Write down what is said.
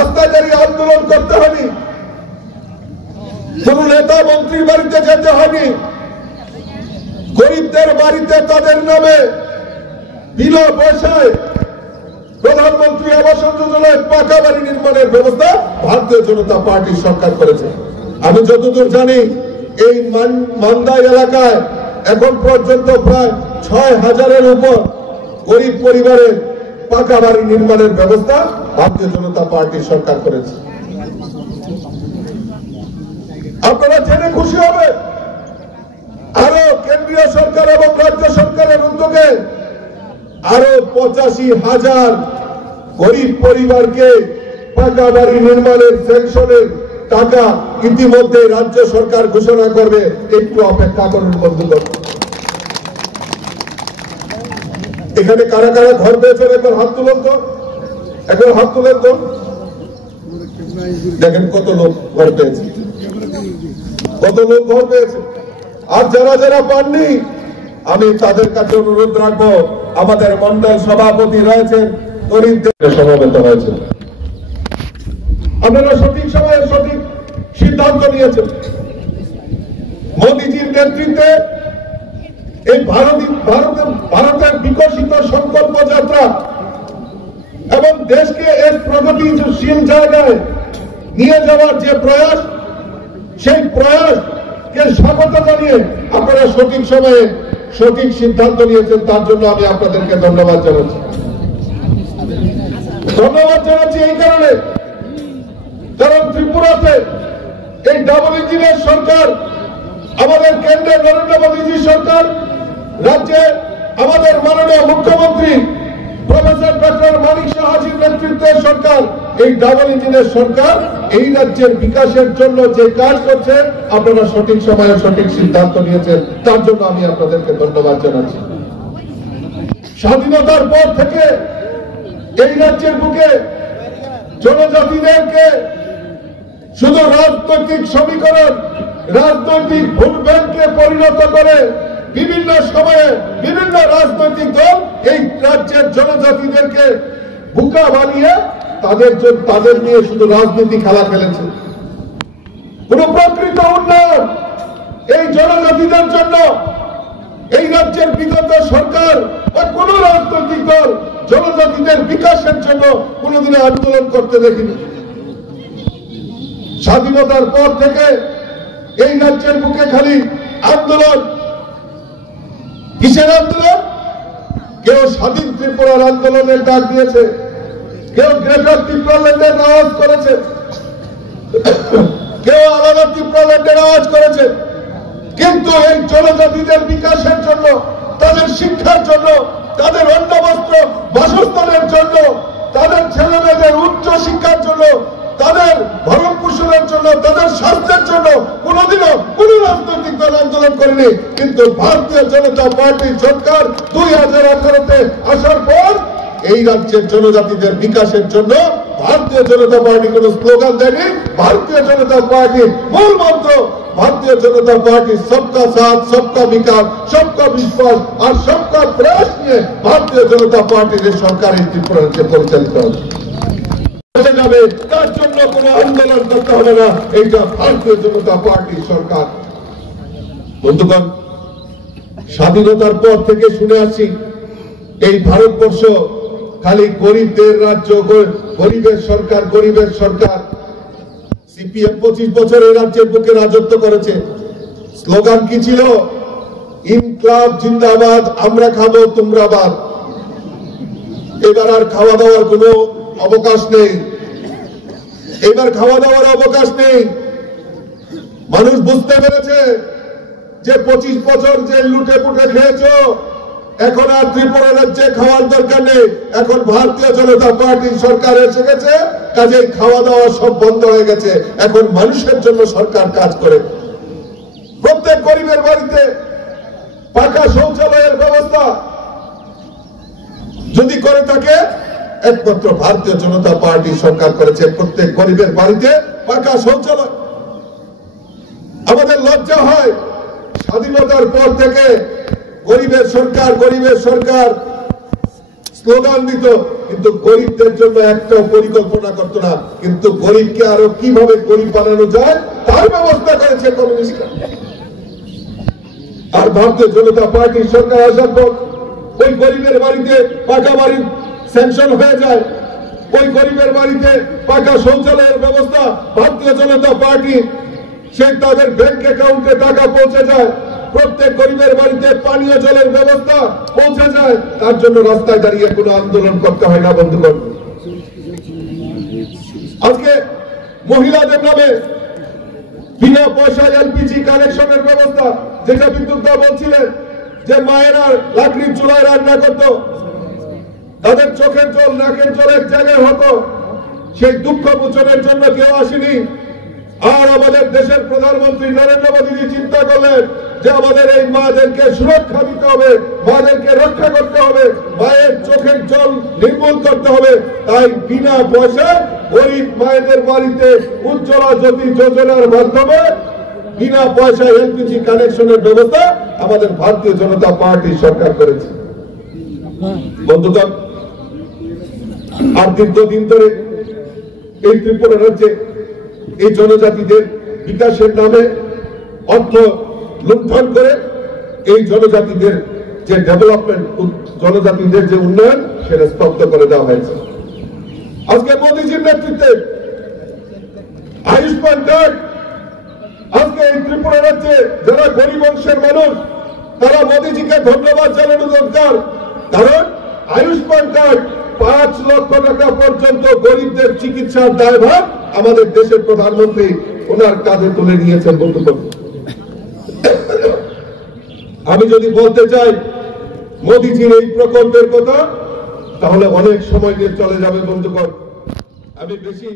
রাস্তায় দাঁড়িয়ে আন্দোলন করতে হয়নি, কোন নেতা মন্ত্রীর বাড়িতে যেতে হয়নি, গরিবদের বাড়িতে তাদের নামে বিনা পয়সায় প্রধানমন্ত্রী আবাস যোজনায় পাকা বাড়ি নির্মাণের ব্যবস্থা ভারতীয় জনতা পার্টির সরকার করেছে। আমি যতদূর জানি এই মান্দাই এলাকায় এখন পর্যন্ত প্রায় ৬,০০০-এর উপর গরিব পরিবারের পাকা বাড়ি নির্মাণের ব্যবস্থা ভারতীয় জনতা পার্টির সরকার করেছে। আপনারা জেনে খুশি হবে, আরো কেন্দ্রীয় সরকার এবং রাজ্য সরকারের উদ্যোগে আরো ৮৫,০০০ গরিব পরিবারকে পাকা বাড়ি নির্মাণের স্যাংশনের টাকা ইতিমধ্যে রাজ্য সরকার ঘোষণা করবে। একটু অপেক্ষা করুন বন্ধুগণ। এখানে কারা কারা ঘর পেয়েছেন একবার হাত তুলেন তো, একবার হাত তুলেন তো। দেখেন কত লোক ঘর পেয়েছে, কত লোক ঘর পেয়েছে। আর যারা যারা পাননি আমি তাদের কাছে অনুরোধ রাখবো, আমাদের মন্ডল সভাপতি রয়েছেন, গরিবদের সমাবেত হয়েছে। আপনারা সঠিক সময়ে সঠিক সিদ্ধান্ত নিয়েছেন। মোদীজির নেতৃত্বে এই ভারতের বিকশিত সংকল্প যাত্রা এবং দেশকে এক প্রগতিশীল জায়গায় নিয়ে যাওয়ার যে প্রয়াস, সেই প্রয়াসকে স্বাগত জানিয়ে আপনারা সঠিক সময়ে সঠিক সিদ্ধান্ত নিয়েছেন, তার জন্য আমি আপনাদেরকে ধন্যবাদ জানাচ্ছি। ধন্যবাদ জানাচ্ছি এই কারণে, কারণ ত্রিপুরাতে এই ডাবল ইঞ্জিনের সরকার, আমাদের কেন্দ্রে নরেন্দ্র মোদীজি সরকার, রাজ্যে আমাদের মাননীয় মুখ্যমন্ত্রী প্রফেসর ডক্টর মানিক সাহাজির নেতৃত্বের সরকার, এই ডাবল ইঞ্জিনের সরকার এই রাজ্যের বিকাশের জন্য যে কাজ করছে, আপনারা সঠিক সময়ে সঠিক সিদ্ধান্ত নিয়েছেন, তার জন্য আমি আপনাদেরকে ধন্যবাদ জানাচ্ছি। স্বাধীনতার পর থেকে এই রাজ্যের বুকে জনজাতিদেরকে শুধু রাজনৈতিক সমীকরণ, রাজনৈতিক ভোট ব্যাংকে পরিণত করে বিভিন্ন সময়ে বিভিন্ন রাজনৈতিক দল এই রাজ্যের জনজাতিদেরকে বোকা বানিয়ে তাদের নিয়ে শুধু রাজনীতি খেলা খেলেছে। কোন প্রকৃত উন্নয়ন এই জনজাতিদের জন্য এই রাজ্যের বিগত সরকার বা কোন রাজনৈতিক দল জনজাতিদের বিকাশের জন্য কোনদিন আন্দোলন করতে দেখিনি। স্বাধীনতার পর থেকে এই রাজ্যের বুকে খালি আন্দোলন। কিসের আন্দোলন? কেউ স্বাধীন ত্রিপুরার আন্দোলনের ডাক দিয়েছে, কেউ গ্রেটার ত্রিপুরাল্যান্ডের আওয়াজ করেছে, কেউ আলাদা ত্রিপুরাল্যান্ডের আওয়াজ করেছে। কিন্তু এই জনজাতিদের বিকাশের জন্য, তাদের শিক্ষার জন্য, তাদের অন্ন বস্ত্র বাসস্থানের জন্য, তাদের ছেলেমেয়েদের উচ্চ শিক্ষার জন্য, তাদের ভরণ পোষণের জন্য, তাদের স্বাস্থ্যের জন্য কোনদিনও কোন রাজনৈতিক দল আন্দোলন করেনি। কিন্তু ভারতীয় জনতা পার্টির সরকার 2018-তে আসার পর এই রাজ্যের জনজাতিদের বিকাশের জন্য ভারতীয় জনতা পার্টি কোন স্লোগান দেয়নি। ভারতীয় জনতা পার্টির মূল মন্ত্র, ভারতীয় জনতা পার্টি সবকা সাথ, সবকা বিকাশ, সবকা বিশ্বাস আর সবকা প্রয়াস নিয়ে ভারতীয় জনতা পার্টির সরকার এই ত্রিপুরা রাজ্যে পরিচালিত হচ্ছে। যাবে তার জন্য কোন আন্দোলন করতে হবে না, এইটা ভারতীয় জনতা পার্টির সরকার। বন্ধুগণ, স্বাধীনতার পর থেকে শুনে আসছি এই ভারতবর্ষ খালি গরিবদের রাজ্য, গরিবের সরকার, গরিবের সরকার। সিপিএম 25 বছর এই রাজ্যের বুকে রাজত্ব করেছে। স্লোগান কি ছিল? ইনকলাব জিন্দাবাদ, আমরা খাবো তোমরা বাদ। এবার আর খাওয়া দাওয়ার কোনো অবকাশ নেই, এবার খাওয়া দাওয়ার অবকাশ নেই। মানুষ বুঝতে পেরেছে যে 25 বছর যে লুটে পুটে খেয়েছো, এখন আর ত্রিপুরা রাজ্যে খাওয়ার দরকার নেই। এখন ভারতীয় জনতা পার্টির সরকার এসে গেছে, কাজেই খাওয়া দাওয়া সব বন্ধ হয়ে গেছে। এখন মানুষের জন্য সরকার কাজ করে। প্রত্যেক গরিবের বাড়িতে পাকা শৌচালয়ের ব্যবস্থা যদি করে থাকে, একমাত্র ভারতীয় জনতা পার্টি সরকার করেছে। প্রত্যেক গরিবের বাড়িতে পাকা শৌচালয়। আমাদের লজ্জা হয়, স্বাধীনতার পর থেকে গরিবের সরকার, গরিবের সরকার স্লোগান দিত, কিন্তু গরিবদের জন্য একটাও পরিকল্পনা করতো না। কিন্তু গরিবকে আরো কিভাবে গরিব বানানো যায় তার ব্যবস্থা করেছে কমিউনিস্টরা। আর ভারতীয় জনতা পার্টি সরকার আসার পর ওই গরিবের বাড়িতে পাকা বাড়ি স্যাংশন হয়ে যায়, ওই গরিবের বাড়িতে পাকা শৌচালয়ের ব্যবস্থা ভারতীয় জনতা পার্টি সেই তাদের ব্যাংক অ্যাকাউন্টে টাকা পৌঁছে যায়, প্রত্যেক গরিবের বাড়িতে পানীয় জলের ব্যবস্থা পৌঁছে যায়। তার জন্য রাস্তায় দাঁড়িয়ে কোনো আন্দোলন করতে হয় না বন্ধুগণ। আজকে মহিলাদের নামে বিনা পয়সায় এলপিজি কানেকশনের ব্যবস্থা, যেটা বিদ্যুৎ দা বলছিলেন যে মায়েরা লাকড়ির চুলায় রান্না করত, তাদের চোখের জল নাকের জল এক জায়গায় হতো, সেই দুঃখ মোচনের জন্য কেউ আসেনি। আর আমাদের দেশের প্রধানমন্ত্রী নরেন্দ্র মোদী চিন্তা করলেন যে আমাদের এই মাদেরকে সুরক্ষা দিতে হবে, মাদেরকে রক্ষা করতে হবে, মায়ের চোখের জল নির্মূল করতে হবে। তাই বিনা পয়সায় গরিব মায়েদের বাড়িতে উজ্জ্বলা জ্যোতি যোজনার মাধ্যমে বিনা পয়সায় এলপিজি কানেকশনের ব্যবস্থা আমাদের ভারতীয় জনতা পার্টি সরকার করেছে। বন্ধুগণ, আর দীর্ঘদিন ধরে এই ত্রিপুরা রাজ্যে এই জনজাতিদের বিকাশের নামে অর্থ লুণ্ঠন করে এই জনজাতিদের যে ডেভেলপমেন্ট, জনজাতিদের যে উন্নয়ন, সেটা স্তব্ধ করে দেওয়া হয়েছে। আজকে মোদীজির নেতৃত্বে আয়ুষ্মান কার্ড, আজকে এই ত্রিপুরা রাজ্যে যারা গরিব অংশের মানুষ তারা মোদীজিকে ধন্যবাদ জানানো দরকার। কারণ আয়ুষ্মান কার্ড 5 লক্ষ টাকা পর্যন্ত গরিবদের চিকিৎসার দায়ভার আমাদের দেশের প্রধানমন্ত্রী ওনার কাঁধে তুলে নিয়েছেন। বন্ধুগণ, আমি যদি বলতে চাই মোদীজির এই প্রকল্পের কথা, তাহলে অনেক সময় নিয়ে চলে যাবে বন্ধুগণ। আমি বেশি